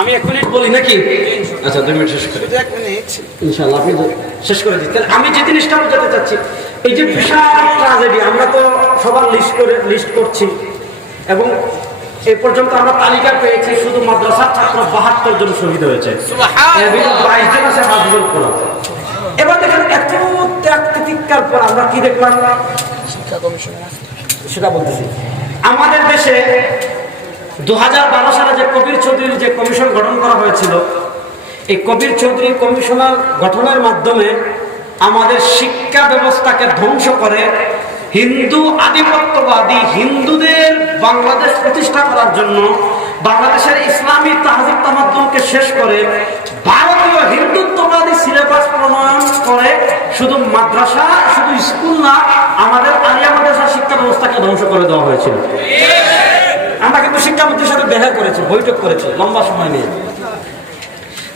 আমি এক মিনিট বলি নাকি? আচ্ছা দুই মিনিট শেষ করে। এক মিনিট। ইনশাআল্লাহ আপনি শেষ করে তাহলে আমি যে জিনিসটা বোঝাতে চাচ্ছি এই যে বিশাল ট্রাজেডি আমরা তো সবার লিস্ট করে লিস্ট করছি। এবং এ পর্যন্ত আমরা তালিকা পেয়েছি শুধু মাদ্রাসার ছাত্র বাহাত্তর জন শহীদ হয়েছে। বাইশ জন আছে হাজবুল কোরআন। এবার দেখেন এত ত্যাগ তিতিক্ষার পর আমরা কি দেখলাম? সেটা বলতেছি। আমাদের দেশে দু হাজার বারো সালে যে কবির চৌধুরীর যে কমিশন গঠন করা হয়েছিল, এই কবির চৌধুরী কমিশনার গঠনের মাধ্যমে আমাদের শিক্ষা ব্যবস্থাকে ধ্বংস করে হিন্দু আধিপত্যবাদী হিন্দুদের বাংলাদেশ প্রতিষ্ঠা করার জন্য বাংলাদেশের ইসলামী তাহজিব তামাদ্দুমকে শেষ করে ভারতীয় হিন্দুত্ববাদী সিলেবাস প্রণয়ন করে শুধু মাদ্রাসা, শুধু স্কুল না, আমাদের আলিয়া মাদ্রাসা শিক্ষা ব্যবস্থাকে ধ্বংস করে দেওয়া হয়েছিল। আমরা কিন্তু শিক্ষামন্ত্রীর সাথে দেখা করেছি, বৈঠক করেছি, লম্বা সময় নিয়ে।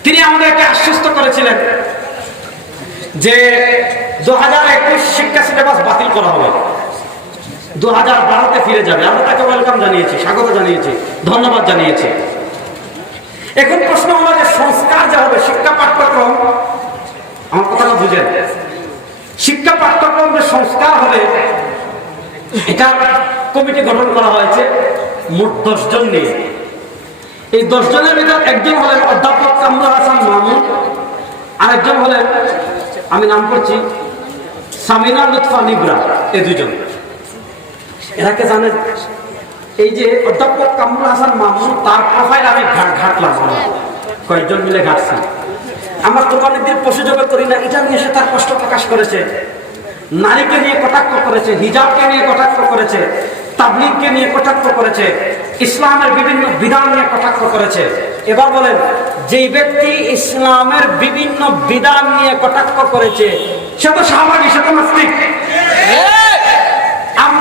তিনি আমাদেরকে আশ্বস্ত করেছিলেন যে দু হাজার একুশ শিক্ষা সিলেবাস বাতিল করা হবে। দু হাজার বারোতে ফিরে যাবে। আমরা তাকে ওয়েলকাম জানিয়েছি, স্বাগত জানিয়েছি, ধন্যবাদ জানিয়েছি। এখন প্রশ্ন যে সংস্কার যা হবে, শিক্ষা পাঠ্যক্রম? আমার কথাটা বুঝেন। শিক্ষা পাঠ্যক্রম যে সংস্কার হবে, এটা কমিটি গঠন করা হয়েছে মোট দশজন নিয়ে। এই দশজনের ভিতর একজন হলেন অধ্যাপক কামরুল হাসান মামুন, আরেকজন হলেন, আমি নাম করছি, সামিনা লুৎফা নিবরা এই দুজন। এই যে অধ্যাপক কামরুল হাসান মামুন, তার প্রোফাইল আমি কয়েকজন মিলে ঘাটছি। আমার পশু করি না, এটা নিয়ে সে তার কষ্ট প্রকাশ করেছে। নারীকে নিয়ে কটাক্ষ করেছে, হিজাবকে নিয়ে কটাক্ষ করেছে, তাবলিগকে নিয়ে কটাক্ষ করেছে, ইসলামের বিভিন্ন বিধান নিয়ে কটাক্ষ করেছে। এবার বলেন, যেই ব্যক্তি ইসলামের বিভিন্ন বিধান নিয়ে কটাক্ষ করেছে, সে তো সামাজিক সে তো নাস্তিক।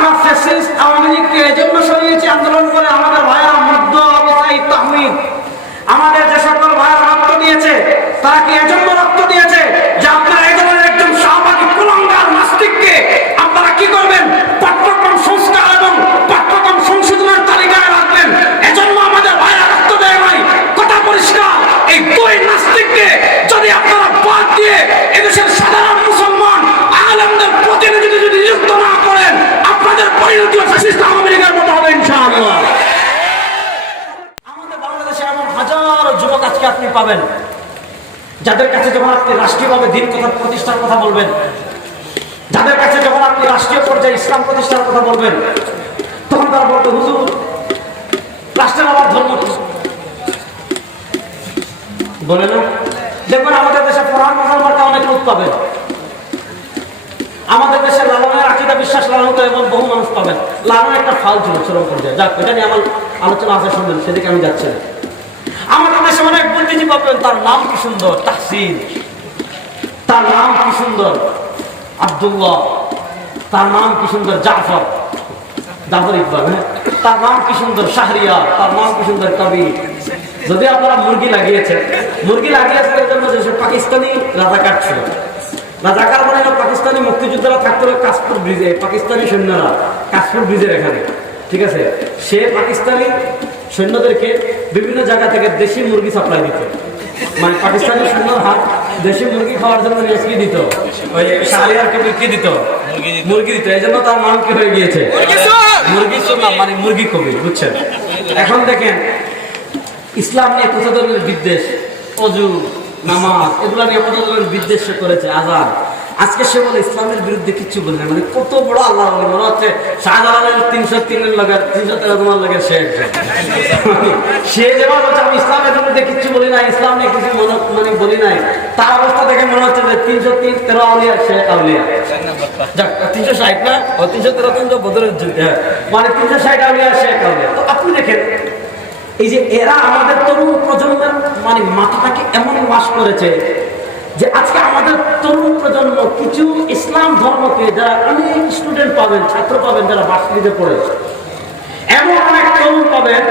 আমরা ফ্যাসিস্ট আওয়ামী লীগকে এজন্য সরিয়েছি আন্দোলন করে আমাদের ভাইয়েরা মধ্য যাদের কাছে যখন আপনি রাষ্ট্রীয়ভাবে দিন কথা প্রতিষ্ঠার কথা বলবেন, যাদের কাছে যখন আপনি রাষ্ট্রীয় পর্যায়ে ইসলাম প্রতিষ্ঠার কথা বলবেন, তখন তারা বলবে, হুজুর, রাষ্ট্রের আবার ধর্ম বলে না। দেখবেন আমাদের দেশে ফরহান মুসলমানটা অনেক লোক পাবেন। আমাদের দেশে লালনের আকিদা বিশ্বাস লালন তো এবং বহু মানুষ পাবেন। লালন একটা ফাল ছিল চরম পর্যায়ে। যাক, এটা নিয়ে আমার আলোচনা আছে শুনবেন সেদিকে আমি যাচ্ছি না। অনেক পাবেন তার নাম কি সুন্দর? তাহসিন। তার নাম কি সুন্দর? আব্দুল্লাহ। তার নাম কি সুন্দর? জাফর। জাফর ইকবাল হ্যাঁ? তার নাম কি সুন্দর? শাহরিয়া তার নাম কি সুন্দর? কবির। যদি আপনারা মুরগি লাগিয়েছেন মুরগি লাগিয়েছেন এর জন্য যে পাকিস্তানি রাজাকার ছিল। রাজাকার মানে পাকিস্তানি মুক্তিযোদ্ধারা থাকতো কাশপুর ব্রিজে, পাকিস্তানি সৈন্যরা কাশপুর ব্রিজের এখানে। ঠিক আছে? সে পাকিস্তানি সৈন্যদেরকে বিভিন্ন জায়গা থেকে দেশি মুরগি সাপ্লাই দিত। মানে পাকিস্তানি সৈন্যর হাত দেশি মুরগি খাওয়ার জন্য নিয়ে কি দিত। ওই শাহরিয়ার কবি কি দিত। মুরগি দিত। এই জন্য তার নাম কি হয়ে গিয়েছে? মুরগি চোর না মানে মুরগি কবি বুঝছেন? এখন দেখেন ইসলাম নিয়ে কত ধরনের বিদ্বেষ অজু নামাজ এগুলো নিয়ে কত ধরনের বিদ্বেষ করেছে আজান। আজকে সে বলে, ইসলামের বিরুদ্ধে কিচ্ছু বলে মানে কত বড় আল্লাহ বলে। মনে হচ্ছে শাহজালালের তিনশো তিনের লগের, তিনশো তেরো তোমার লগের সে সে যেমন বলছে, আমি ইসলামের বিরুদ্ধে কিচ্ছু বলি না ইসলাম নিয়ে কিছু মনে মানে বলি নাই। তার অবস্থা দেখে মনে হচ্ছে যে তিনশো তিন, তেরো আউলিয়া, সে আউলিয়া। যাক, তিনশো ষাট না? ও তিনশো তেরো, তিনশো বদরের যুগ হ্যাঁ। মানে তিনশো ষাট আউলিয়া, সে আউলিয়া। তো আপনি দেখেন, এই যে এরা আমাদের তরুণ প্রজন্মের মানে মাথাটাকে এমন ওয়াশ করেছে যে আজকে আমাদের তরুণ প্রজন্ম কিছু ইসলাম ধর্মকে যারা অনেক স্টুডেন্ট পাবেন, ছাত্র পাবেন, যারা ভার্সিটিতে পড়ে। এমন অনেক তরুণ পাবেন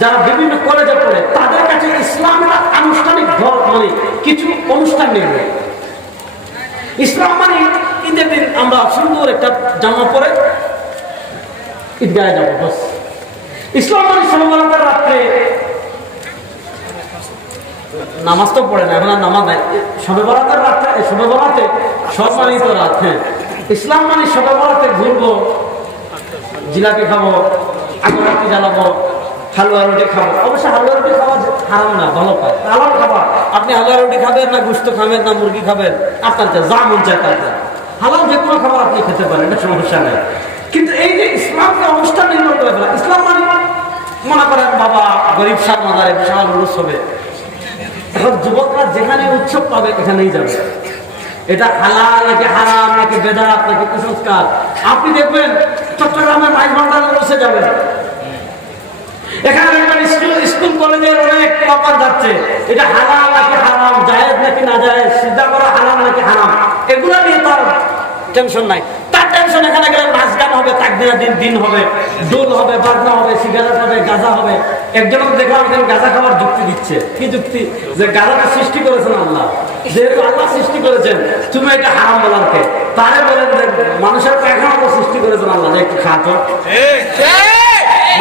যারা বিভিন্ন কলেজে পড়ে। তাদের কাছে ইসলাম আনুষ্ঠানিক ধর্ম মানে কিছু অনুষ্ঠান নেই ইসলাম মানে ঈদের দিন আমরা সুন্দর একটা জামা পরে ঈদগাহে যাব, বাস। ইসলাম মানে সমাবরতার রাত্রে নামাজ তো পড়ে না, এখন আর নামাজ নাই। সবে বরাতের রাত্রে সবে বরাতে সম্মানিত রাত। হ্যাঁ ইসলাম মানে সবে বরাতে ঘুরবো, জিলাপি খাব আগরবাতি জ্বালাবো, হালুয়া রুটি খাব। অবশ্য হালুয়া রুটি খাওয়া হারাম না, ভালো কাজ হালাল খাবার। আপনি হালুয়া রুটি খাবেন না গুস্ত খাবেন না মুরগি খাবেন, আপনার যা মন চায় তার। হালাল যে কোনো খাবার আপনি খেতে পারেন, এটা সমস্যা নেই। কিন্তু এই যে ইসলামকে অনুষ্ঠান নির্ভর করে ফেলা ইসলাম মানে মনে করেন বাবা গরিব সার মাদারে বিশাল উরুস হবে। এখন যুবকরা যেখানে উৎসব পাবে এখানেই যাবে। এটা হালাল নাকি হারাম নাকি বেদাত নাকি কুসংস্কার? আপনি দেখবেন চট্টগ্রামের মাইজ ভান্ডার বসে যাবেন এখানে দেখবেন স্কুল স্কুল কলেজের অনেক টপার যাচ্ছে। এটা হালাল নাকি হারাম, জায়েজ নাকি না জায়েজ সিদ্ধা করা হালাল নাকি হারাম? এগুলো নিয়ে তার টেনশন নাই। টেনশন এখানে গেলে নাচ গান হবে তাকবিরা দিন দিন হবে। দোল হবে, বাজনা হবে, সিগারেট হবে, গাঁজা হবে। একজন দেখলাম এখানে গাঁজা খাওয়ার যুক্তি দিচ্ছে। কি যুক্তি? যে গাঁজাটা সৃষ্টি করেছেন আল্লাহ। যেহেতু আল্লাহ সৃষ্টি করেছেন, তুমি এটা হারাম বলারকে তারে বলেন মানুষের পায়খানা সৃষ্টি করেছেন আল্লাহ। একটু খাতো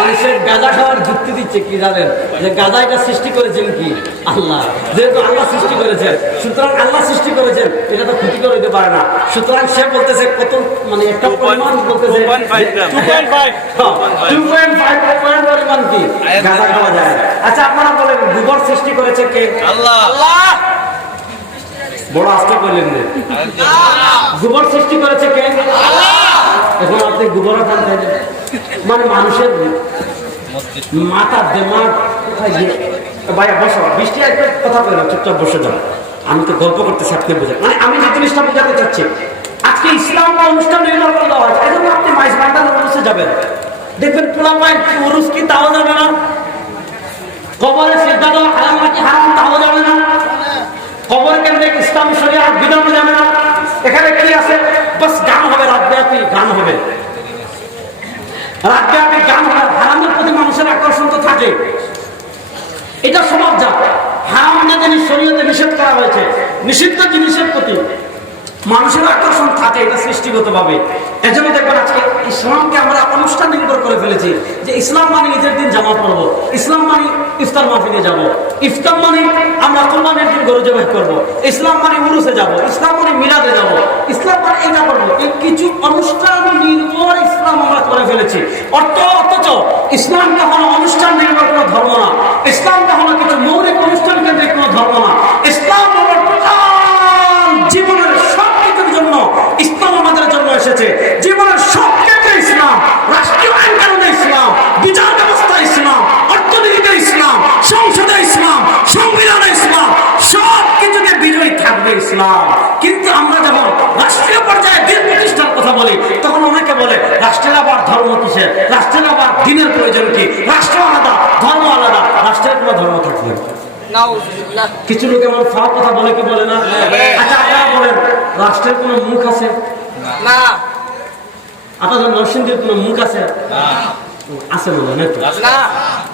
মানুষের গাঁজা খাওয়ার যুক্তি দিচ্ছে কি জানেন? যে গাঁজা এটা সৃষ্টি করেছেন কি? আল্লাহ। যেহেতু আল্লাহ সৃষ্টি করেছেন সুতরাং আল্লাহ সৃষ্টি করেছেন এটা তো ক্ষতি করে দিতে পারে না। সুতরাং সে বলতেছে কত মানে একটা পরিমাণ বলতেছে 2.5 টু পয়েন্ট ফাইভ পরিমাণ কি? গাঁজা খাওয়া যায়। আচ্ছা আপনারা বলেন গোবর সৃষ্টি করেছে কে? আল্লাহ। বড় আস্তে করলেন গোবর সৃষ্টি করেছে কে? এখন আপনি গোবর মানে মানুষের মাথা দেমাগ কোথায় গিয়ে বসো, বৃষ্টি একটু কথা বলে চুপচাপ বসে যাও। আমি তো গল্প করতে আপনি বোঝাই মানে আমি যে জিনিসটা বোঝাতে চাচ্ছি। আজকে ইসলাম বা অনুষ্ঠান দেওয়া হয়েছে এই আপনি মাইস বান্ডার উরুসে যাবেন। দেখবেন পোলা মাইন উরুস, কি তাও যাবে না। কবরে সিদ্ধা দেওয়া হারাম নাকি হারাম তাও যাবে না। কবর কেন্দ্রে ইসলাম শরিয়াত বিধান যাবে না। এখানে কি আছে? বাস গান হবে রাতব্যাপী গান হবে। রাতব্যাপী গান হবে, হারামের প্রতি মানুষের আকর্ষণ তো থাকে। এটা সমাজ যা। হারাম না জিনিস শরীয়তে নিষেধ করা হয়েছে। নিষিদ্ধ জিনিসের প্রতি মানুষের আকর্ষণ থাকে, এটা সৃষ্টিগত ভাবে এজন্য দেখবেন আজকে ইসলামকে আমরা অনুষ্ঠান নির্ভর করে ফেলেছি যে ইসলাম মানে ঈদের দিন জামা পড়ব ইসলাম মানে ইফতার মাহফিলে যাব। ইফতার মানে আমরা কোরবানির দিন গরু জবাই করব। ইসলাম মানে উরুসে যাব। ইসলাম মানে মিলাদে যাব। ইসলাম মানে এটা করব এই কিছু অনুষ্ঠান নির্ভর ইসলাম আমরা করে ফেলেছি। অর্থ, অথচ ইসলামটা হলো অনুষ্ঠান নির্ভর কোনো ধর্ম না। ইসলামটা হলো কিছু মৌলিক অনুষ্ঠান কেন্দ্রিক কোনো ধর্ম না। ইসলাম দিনের প্রয়োজন কি? রাষ্ট্র আলাদা ধর্ম আলাদা রাষ্ট্রের কোনো ধর্ম থাকবে কিছু লোক এমন ফাও কথা বলে কি বলে না? আচ্ছা আপনারা বলেন রাষ্ট্রের কোনো মুখ আছে? না। আপনাদের নরসিংদীর কোনো মুখ আছে? আছে হয়? না।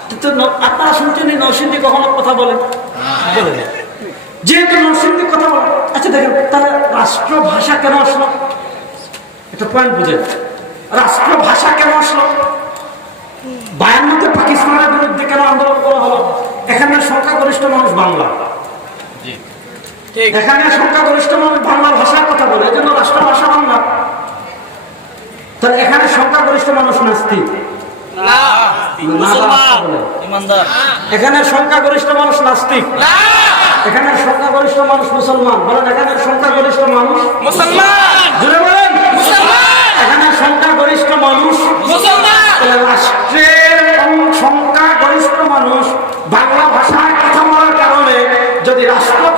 কিন্তু আপনারা শুনছেন নরসিংদী কখনো কথা বলে বলে না। যেহেতু নরসিংদী কথা বলে আচ্ছা দেখেন তাহলে রাষ্ট্রভাষা কেন আসলো? একটা পয়েন্ট বুঝেন। রাষ্ট্রভাষা কেন আসলো? বায়ান্নতে পাকিস্তানের বিরুদ্ধে কেন আন্দোলন করা হলো? এখানে সংখ্যাগরিষ্ঠ মানুষ বাংলা। এখানে সংখ্যাগরিষ্ঠ মানুষ বাংলা ভাষার কথা বলে এজন্য রাষ্ট্রভাষা বাংলা তাহলে এখানে সংখ্যাগরিষ্ঠ মানুষ নাস্তিক না না রাষ্ট্র বলে। ইমানদার। এখানে সংখ্যাগরিষ্ঠ মানুষ নাস্তিক এখানে সংখ্যাগরিষ্ঠ মানুষ মুসলমান। বলেন এখানে সংখ্যাগরিষ্ঠ মানুষ? মুসলমান।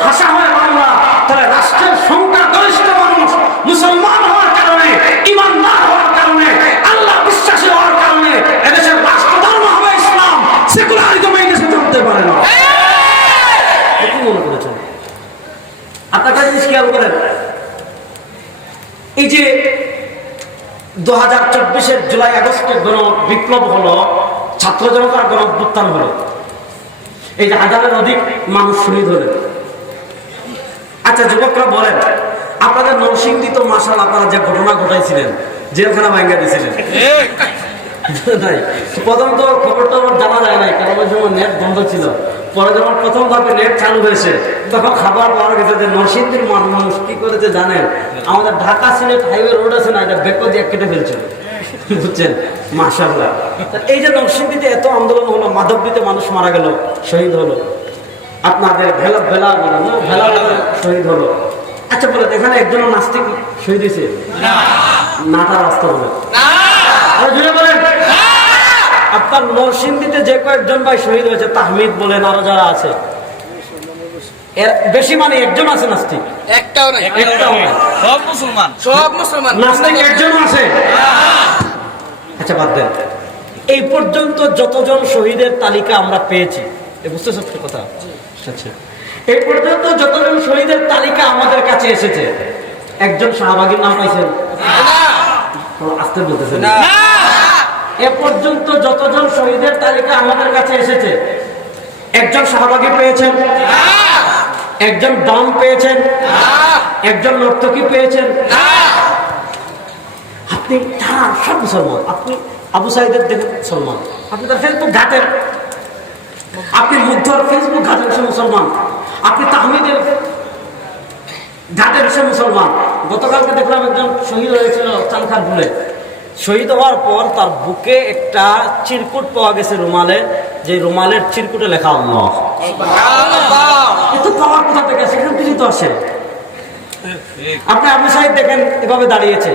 ভাষা হয় বাংলা, তাহলে রাষ্ট্রের সংখ্যাগরিষ্ঠ মানুষ মুসলমান হওয়ার কারণে, ইমানদার হওয়ার কারণে, আল্লাহ বিশ্বাসী হওয়ার কারণে এদেশের রাষ্ট্রধর্ম হবে ইসলাম সেকুলারিজম এই দেশে চলতে পারে না। মনে করেছেন? আপনার জিনিস খেয়াল করেন। এই যে দু হাজার চব্বিশের জুলাই আগস্টের গণ বিপ্লব হলো, ছাত্র জনতার গণ হলো, এই যে হাজারের অধিক মানুষ শহীদ হলেন। আচ্ছা যুবকরা বলেন আপনাদের নরসিংদী তো মাসাল আপনারা যে ঘটনা ঘটাইছিলেন, জেলখানা ভাঙ্গা দিয়েছিলেন নাই, প্রথম তো খবরটা আমার জানা যায় নাই, কারণ ওই সময় নেট বন্ধ ছিল। পরে যখন প্রথম ধাপে নেট চালু হয়েছে, তখন খাবার পাওয়া গেছে যে নরসিংদীর মানুষ কি করেছে জানেন? আমাদের ঢাকা রোড আছে না বেকো দিয়ে কেটে বুঝছেন? এই যে নরসিংদীতে এত আন্দোলন হলো মাধবদীতে মানুষ মারা গেল, শহীদ হলো। আপনাদের ভেলা ভেলা বলে ভেলা শহীদ হলো। আচ্ছা বলে এখানে একজন নাস্তিক শহীদ হয়েছে? নাটা রাস্তা জুড়ে বলেন। আপনার নরসিংদীতে যে কয়েকজন ভাই শহীদ হয়েছে তাহমিদ বলেন আরও যারা আছে এর বেশি মানে একজন আছে নাস্তিক? একটাও নাই। একটাও নাই। সব মুসলমান। সব মুসলমান। নাস্তিক একজন আছে? আচ্ছা বাদ দেন। এই পর্যন্ত যতজন শহীদের তালিকা আমরা পেয়েছি এ বুঝতে সত্য কথা? এই পর্যন্ত যতজন শহীদের তালিকা আমাদের কাছে এসেছে একজন শাহবাগীর নাম পাইছেন। আসতে বলতেছেন। না। এ পর্যন্ত যতজন শহীদের তালিকা আমাদের কাছে এসেছে একজন শাহবাগী পেয়েছেন একজন বাম পেয়েছেন একজন নর্তকী পেয়েছেন। আপনি তারা সব মুসলমান। আপনি আবু সাইদের দেখেন মুসলমান। আপনি তার ফেসবুক ঘাটেন। আপনি মুগ্ধর ফেসবুক ঘাটেন সে মুসলমান। আপনি তাহমিদের ঘাটের সে মুসলমান। গতকালকে দেখলাম একজন শহীদ হয়েছিল চালখার ভুলে শহীদ হওয়ার পর তার বুকে একটা চিরকুট পাওয়া গেছে রুমালে যে রুমালের চিরকুটে লেখা আল্লাহ। এত পাওয়ার কোথা থেকে সেখান থেকে তো আসে। আপনি আবু সাহিদ দেখেন এভাবে দাঁড়িয়েছে।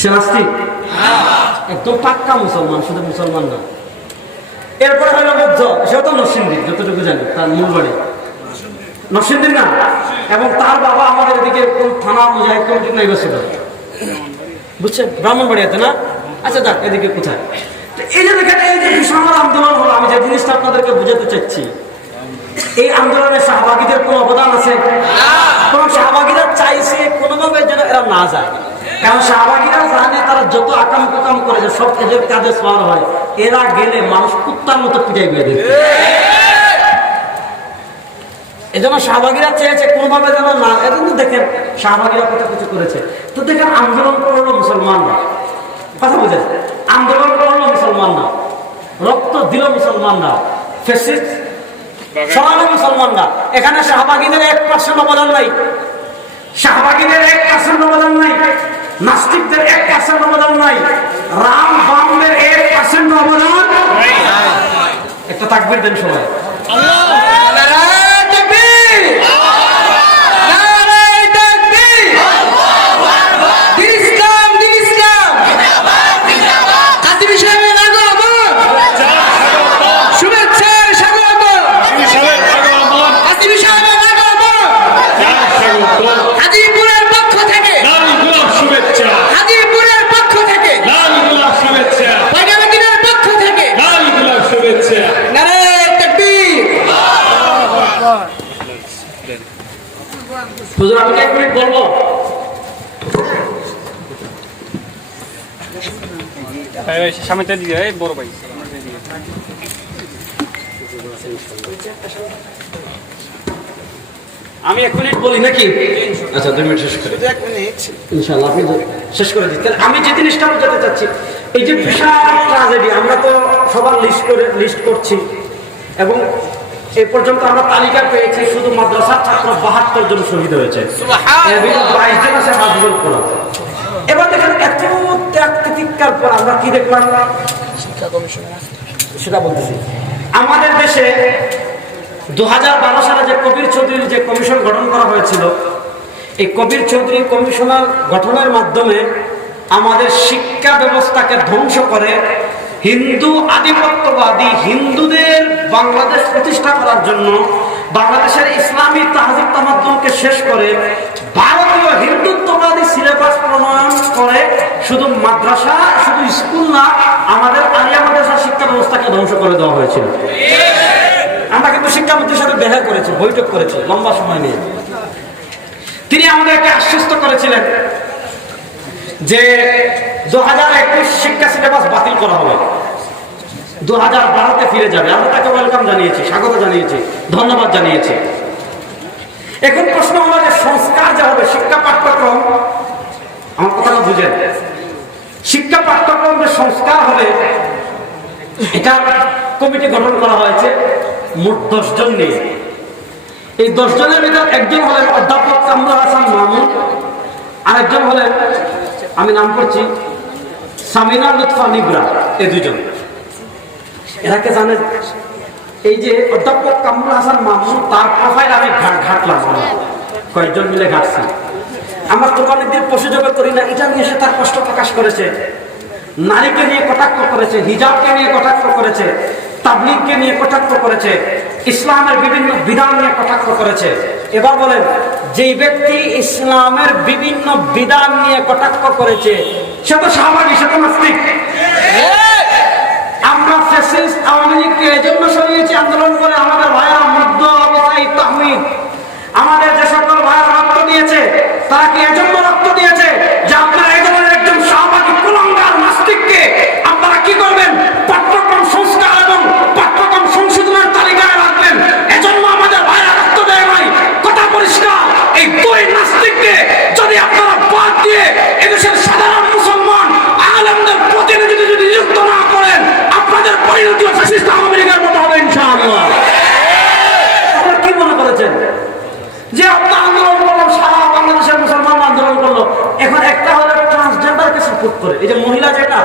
সে নাস্তিক। একদম পাক্কা মুসলমান শুধু মুসলমান না। এরপরে হলো সেও তো নরসিংদী যতটুকু জানি তার মূল বাড়ি। নরসিংদী না? এবং তার বাবা আমাদের এদিকে কোন থানা মুজাহিদ কমিটির নাইবা ছিল বুঝছেন? ব্রাহ্মণবাড়িয়াতে না? আচ্ছা যাক এদিকে কোথায়? তো এই যে দেখেন এই যে আন্দোলন হলো আমি যে জিনিসটা আপনাদেরকে বুঝাতে চাচ্ছি এই আন্দোলনে শাহবাগীদের কোনো অবদান আছে? কারণ শাহবাগীরা চাইছে কোনোভাবে যেন এরা না যায়। কারণ শাহবাগীরা তারা যত আকাম কুকাম করে যে সব এদের কাজে সওয়ার হয়, এরা গেলে মানুষ কুত্তার মতো পিটাই গিয়ে দেবে। এজন্য শাহবাগীরা চেয়েছে, কোনোভাবে যেন না এটা কিন্তু দেখেন, শাহবাগীরা কত কিছু করেছে। তো দেখেন, আন্দোলন করল মুসলমানরা। কথা বুঝেন? আন্দোলন করল মুসলমানরা। রক্ত দিল মুসলমানরা। ফেসিস্ট সরানো মুসলমানরা। এখানে শাহবাগীদের এক পার্সেন্ট অবদান নাই। শাহবাগীদের এক পার্সেন্ট অবদান নাই। নাস্তিকদের এক পার্সেন্ট অবদান নাই। রাম বামদের এক পার্সেন্ট অবদান একটা তাকবির দেন সবাই তাকবীর নারায়ণ তাকবীর দিন ইসলাম দিন ইসলাম কাতিবি সাহেবের আগমন শুভেচ্ছার স্বাগত কাতিবি সাহেবের আগমন হাজিপুরের পক্ষ থেকে হাজিপুরের পক্ষ থেকে পাইকারদিনের পক্ষ থেকে নারায়ণ তাকবীর হুজুর আমি কি এক মিনিট বলব সামনে দিকে এই বড় ভাই। আমি এক মিনিট বলি নাকি? আচ্ছা দুই মিনিট শেষ করে। এক মিনিট। ইনশাআল্লাহ আপনি শেষ করে দিচ্ছেন আমি যে জিনিসটা বোঝাতে চাচ্ছি এই যে বিশাল ট্রাজেডি আমরা তো সবার লিস্ট করে লিস্ট করছি। এবং এ পর্যন্ত আমরা তালিকা পেয়েছি শুধু মাদ্রাসার ছাত্র বাহাত্তর জন শহীদ হয়েছে। এর বাইশ জন আছে হাজবল এবার দেখেন এত তিতিক্ষার পর আমরা কি দেখলাম? সেটা বলতেছি। আমাদের দেশে দু সালে যে কবির চৌধুরীর যে কমিশন গঠন করা হয়েছিল এই কবির চৌধুরী কমিশনার গঠনের মাধ্যমে আমাদের শিক্ষা ব্যবস্থাকে ধ্বংস করে হিন্দু আধিপত্যবাদী হিন্দুদের বাংলাদেশ প্রতিষ্ঠা করার জন্য বাংলাদেশের ইসলামী তাহজিব তামাদ্দুমকে শেষ করে ভারতীয় হিন্দুত্ববাদী সিলেবাস প্রণয়ন করে শুধু মাদ্রাসা, শুধু স্কুল না, আমাদের আলিয়া মাদ্রাসা শিক্ষা ব্যবস্থাকে ধ্বংস করে দেওয়া হয়েছিল। আমরা কিন্তু শিক্ষামন্ত্রীর সাথে দেখা করেছি, বৈঠক করেছি, লম্বা সময় নিয়ে। তিনি আমাদেরকে আশ্বস্ত করেছিলেন যে দু হাজার একুশ শিক্ষা সিলেবাস বাতিল করা হবে। দু হাজার বারোতে ফিরে যাবে। আমরা তাকে ওয়েলকাম জানিয়েছি, স্বাগত জানিয়েছি, ধন্যবাদ জানিয়েছি। এখন প্রশ্ন হলো যে সংস্কার বুঝেন শিক্ষা পাঠ্যক্রমের সংস্কার হবে। এটা কমিটি গঠন করা হয়েছে মোট দশজন নিয়ে। এই দশজনের ভিতর একজন হলেন অধ্যাপক কামরুল হাসান মামুন, আরেকজন হলেন, আমি নাম করছি, সামিনা লুৎফা নিবরা, এই দুজন। এরাকে জানেন এই যে অধ্যাপক কামরুল হাসান মামুন, তার প্রোফাইল আমি ঘাট ঘাটলাম। কয়েকজন মিলে ঘাটছি। আমরা দোকানের দিয়ে পশু জগৎ করি না, এটা নিয়ে সে তার কষ্ট প্রকাশ করেছে। নারীকে নিয়ে কটাক্ষ করেছে, হিজাবকে নিয়ে কটাক্ষ করেছে, তাবলিগকে নিয়ে কটাক্ষ করেছে, ইসলামের বিভিন্ন বিধান নিয়ে কটাক্ষ করেছে। এবার বলেন, যেই ব্যক্তি ইসলামের বিভিন্ন বিধান নিয়ে কটাক্ষ করেছে, সে তো সামাজিক সে তো নাস্তিক। আমরা ফ্যাসিস্ট, আওয়ামী লীগকে এজন্য সরিয়েছি আন্দোলন করে আমাদের ভাইয়েরা মুগ্ধ অবস্থায় তাহমিদ। আমাদের যে সকল ভাইয়ের রক্ত দিয়েছে তারা কি এজন্য রক্ত দিয়েছে? যে আপনারা এই ধরনের একজন সামাজিক কুলঙ্গার নাস্তিককে আপনারা কি করবেন পাঠ্যক্রম সংস্কার এবং পাঠ্যক্রম সংশোধনের তালিকায় রাখবেন এজন্য আমাদের ভাইয়েরা রক্ত দেয় নাই কথা পরিষ্কার এই দুই নাস্তিককে যদি আপনারা বাদ দিয়ে এদেশের সাধারণ মুসলমান আলেমদের প্রতিনিধি যদি নিযুক্ত না করেন আপনাদের পরিণতি ফ্যাসিস্ট আওয়ামী লীগের মতো হবে ইনশাআল্লাহ আপনারা কি মনে করেছেন যে আপনার আন্দোলন করল সারা বাংলাদেশের মুসলমান আন্দোলন করল এখন একটা হলো ট্রান্সজেন্ডারকে সাপোর্ট করে এই যে মহিলা যেটা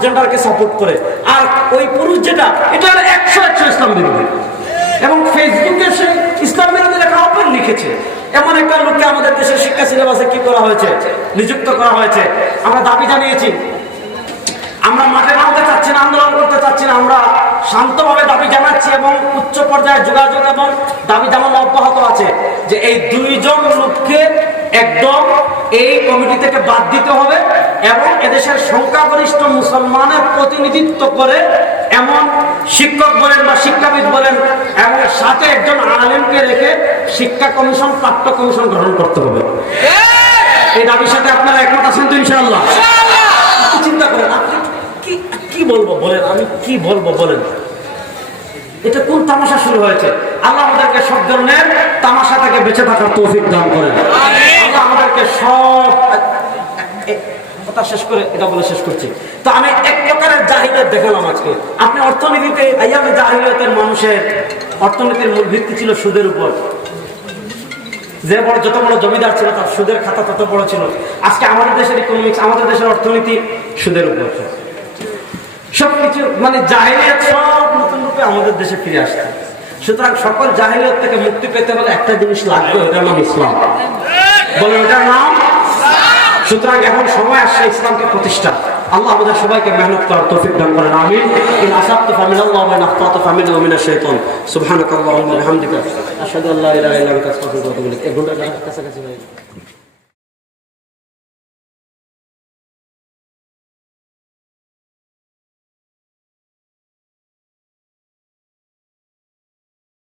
ট্রান্সজেন্ডারকে সাপোর্ট করে। আর ওই পুরুষ যেটা, এটা একশো একশো ইসলাম বিরোধী এবং ফেসবুকে সে ইসলাম বিরোধী লেখা ওপেন লিখেছে। এমন একটা লোককে আমাদের দেশের শিক্ষা সিলেবাসে কি করা হয়েছে? নিযুক্ত করা হয়েছে। আমরা দাবি জানিয়েছি, আমরা মাঠে নামতে চাচ্ছি না, আন্দোলন করতে চাচ্ছি না, আমরা শান্তভাবে দাবি জানাচ্ছি এবং উচ্চ পর্যায়ে যোগাযোগ এবং দাবি জানানো অব্যাহত আছে যে এই দুইজন লোককে একদম এই কমিটি থেকে বাদ দিতে হবে এবং এদেশের সংখ্যাগরিষ্ঠ মুসলমানের প্রতিনিধিত্ব করে এমন শিক্ষক বলেন বা শিক্ষাবিদ বলেন এবং সাথে একজন আলেমকে রেখে শিক্ষা কমিশন পাঠ্য কমিশন গ্রহণ করতে হবে। এই দাবির সাথে আপনারা একমত আছেন তো ইনশাআল্লাহ? চিন্তা করেন, আপনি কি কি বলব বলেন, আমি কি বলব বলেন? এটা কোন তামাশা শুরু হয়েছে? আল্লাহ আমাদেরকে সব ধরনের তামাশা থেকে বেঁচে থাকার তৌফিক দান করেন। আমাদেরকে সব কথা শেষ করে এটা বলে শেষ করছি। তো আমি এক প্রকারের জাহিলিয়ত দেখালাম আজকে। আপনি অর্থনীতিতে আইয়ামে জাহিলিয়তের মানুষের অর্থনীতির মূল ভিত্তি ছিল সুদের উপর। যে বড় যত বড় জমিদার ছিল, তার সুদের খাতা তত বড় ছিল। আজকে আমাদের দেশের ইকোনমিক্স আমাদের দেশের অর্থনীতি সুদের উপর। সবকিছু মানে জাহিলিয়াত সব নতুন রূপে আমাদের দেশে ফিরে আসছে। সুতরাং সকল জাহিলিয়ত থেকে মুক্তি পেতে হলে একটা জিনিস লাগবে ওটার নাম ইসলাম। বলে, ওটার নাম? সুতরাং এখন সময় আসছে ইসলামকে প্রতিষ্ঠা। আল্লাহ আমাদের সবাইকে মেহনত করার তৌফিক দান করেন। আমিন। ইন আসাবতু ফামিন আল্লাহ ওয়া ইন আখতাতু ফামিন ওয়া মিনাশ শাইতান। সুবহানাকাল্লাহুম্মা ওয়া বিহামদিকা। আশহাদু আল্লা ইলাহা ইল্লা আনতা আস্তাগফিরুকা ওয়া আতুবু ইলাইক এক ঘণ্টা কাছাকাছি হয়ে।